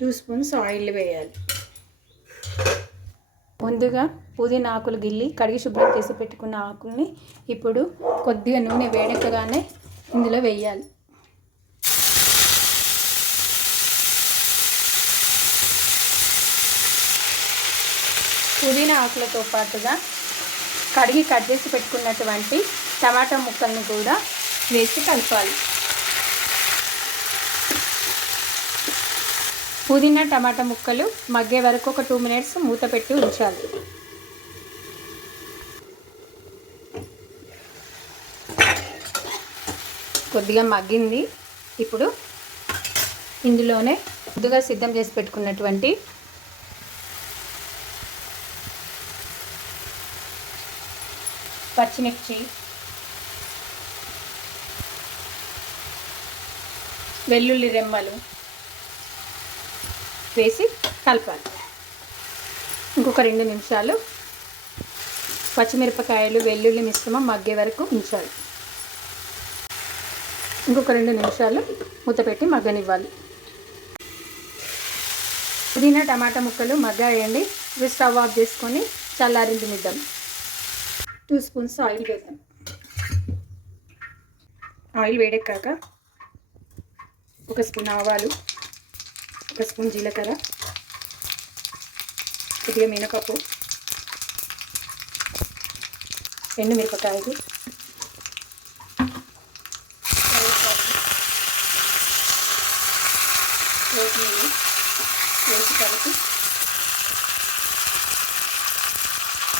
2 spoons oil వేయాలి. ముందుగా పుదీనా ఆకులు గిల్లి కడిగి శుభ్రం చేసి పెట్టుకున్న ఆకుల్ని ఇప్పుడు కొద్దిగా నూనె వేడెక్కగానే ఇందులో వేయాలి. పుదీనా ఆకులతో పాటుగా కడిగి కట్ చేసి పెట్టుకున్నటువంటి టమాటా ముక్కల్ని కూడా వేసి కలపాలి. పుదీనా టమాటా ముక్కలు మగ్గే వరకు ఒక 2 మినిట్స్ మూత పెట్టి ఉంచాలి. కొద్దిగా మగ్గింది. ఇప్పుడు ఇందులోనే ముందుగా సిద్ధం చేసి పెట్టుకున్నటువంటి పచ్చిమిర్చి, వెల్లుల్లి రెమ్మలు వేసి కలపాలి. ఇంకొక 2 నిమిషాలు పచ్చిమిరపకాయలు వెల్లుల్లి మిశ్రమం మగ్గే వరకు ఉంచాలి. ఇంకొక 2 నిమిషాలు మూత పెట్టి మగ్గనివ్వాలి. పుదీనా టమాటా ముక్కలు మగ్గాయండి. స్టవ్ ఆఫ్ చేసుకొని చల్లారించనిద్దాం. 2 స్పూన్స్ ఆయిల్ వేద్దాం. ఆయిల్ వేడెక్కాక 1 స్పూన్ ఆవాలు, 1 స్పూన్ జీలకర్ర, కొద్దిగా మినపప్పు, ఎండుమిరపకాయలు, కొత్తిమీర వేసి కలిపి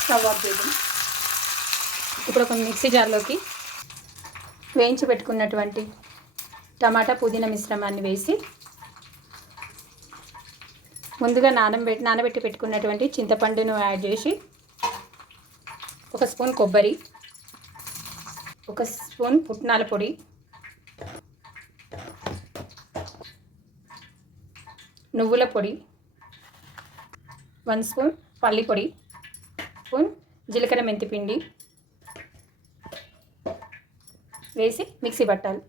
స్టవ్ ఆఫ్ చేద్దాం. ఇప్పుడు ఒక మిక్సీ జార్లోకి వేయించి పెట్టుకున్నటువంటి టమాటా పుదీనా మిశ్రమాన్ని వేసి ముందుగా నానబెట్టి పెట్టుకున్నటువంటి చింతపండును యాడ్ చేసి 1 స్పూన్ కొబ్బరి, 1 స్పూన్ పుట్నాల పొడి, నువ్వుల పొడి, 1 స్పూన్ పల్లి పొడి, స్పూన్ జీలకర్ర మెంతిపిండి వేసి మిక్సీ పట్టాలి.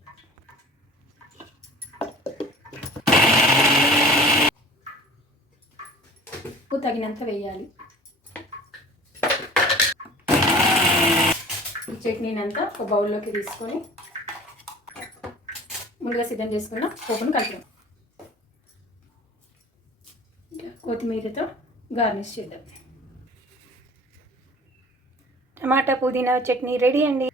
ఉప్పు తగినంత వేయాలి. ఈ చట్నీని అంతా ఒక బౌల్లోకి తీసుకొని ముందుగా సిద్ధం చేసుకున్న పోపును కలిపాం. కొత్తిమీరతో గార్నిష్ చేద్దాం. టమాటా పుదీనా చట్నీ రెడీ అండి.